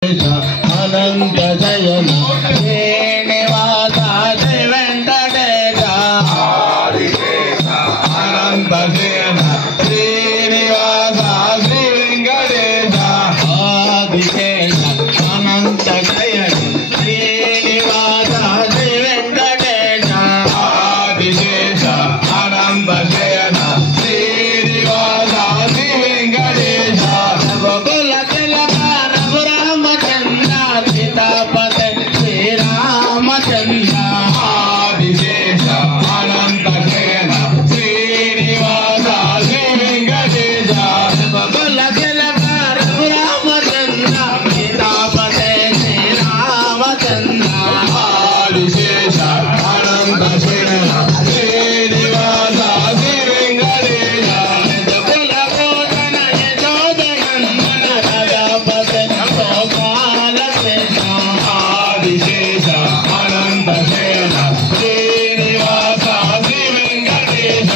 అనంత జయన శ్రీనివాస శ్రీ వెంకటేశ అనంత జయన శ్రీనివాస శ్రీ వెంకటేశ ఆదిశేష అనంత జయన శ్రీనివాస శ్రీ వెంకటేశ ఆదిశేష అనంత జయన శ్రీనివాస శ్రీ వెంకటేశ గోకుల తిలక రఘురామచంద్ర సీతాపతి శ్రీరామచంద్ర ఆదిశేష అనంత జయన శ్రీనివాస శ్రీ వెంకటేశ గోకుల తిలక రఘురామచంద్ర సీతాపతి శ్రీరామచంద్ర ఆదిశేష అనంత జయన శ్రీనివాస శ్రీ వెంకటేశ కుల భోజన యశోదనందన రఘుపతి గోపాల శేష ఆదిశేష అనంత జయన శ్రీనివాస శ్రీ వెంకటేశ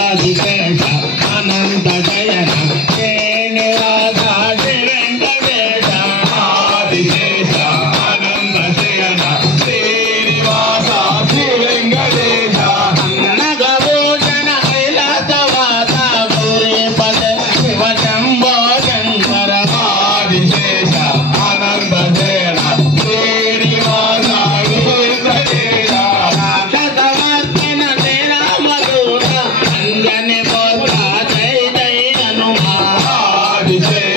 ఆదిశేష అనంత జయన శ్రీనివాస శ్రీ వెంకటేశ ఆదిశేష అనంత జయన శ్రీనివాస శ్రీ వెంకటేశ అన్నగభూషణ కైలాసవాస గౌరీపతి శివ శంభో శంకర ఆదిశేష అనంత జయన శ్రీనివాస వెంకటేశ రాక్షసమర్దిన శ్రీరామదూత అంజని పోత జై జై హనుమా ఆదిశేష